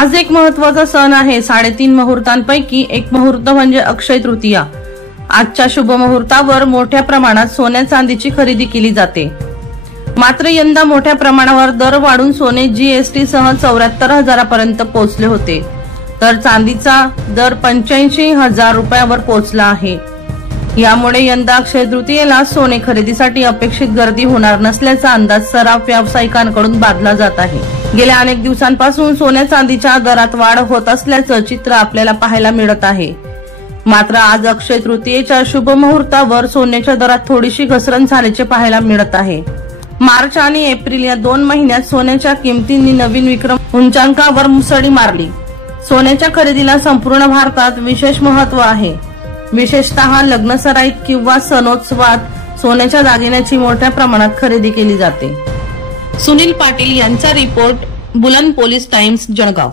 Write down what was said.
आज एक महत्त्वाचा सण आहे। 3.5 मुहूर्तांपैकी एक मुहूर्त म्हणजे अक्षय तृतीया। आजच्या शुभ मुहूर्तावर मोठ्या प्रमाणात सोन्या चांदीची खरेदी केली जाते। मात्र यंदा मोठ्या प्रमाणावर दर वाढून सोने जीएसटी सह 74,000 पर्यंत पोहोचले होते, तर चांदीचा दर 85,000 रुपयावर पोहोचला आहे। यामुळे यंदा अक्षय तृतीयेला सोने खरेदीसाठी अपेक्षित गर्दी होणार नसल्याचा अंदाज सराफ व्यावसायिकांकडून बांधला जात आहे। गेल्या अनेक दिवसांपासून सोन्या चांदीच्या दरात वाढ होत असल्याचं चित्र आपल्याला पाहायला मिळत आहे। मात्र आज अक्षय तृतीयेच्या शुभ मुहूर्तावर सोन्याच्या दरात थोडीशी घसरण झाल्याचे पाहायला मिळत आहे। मार्च आणि एप्रिल या 2 महिन्यात सोन्याच्या किमतींनी नवीन विक्रम उंचांकावर मुसळी मारली। सोन्याच्या खरेदीला संपूर्ण भारतात विशेष महत्त्व आहे। विशेषतः लग्नसराईत किंवा सणोत्सवात सोन्याच्या दागिन्याची मोठ्या प्रमाणात खरेदी केली जाते। सुनील पाटील यांचा रिपोर्ट, बुलंद पोलीस टाइम्स, जळगाव।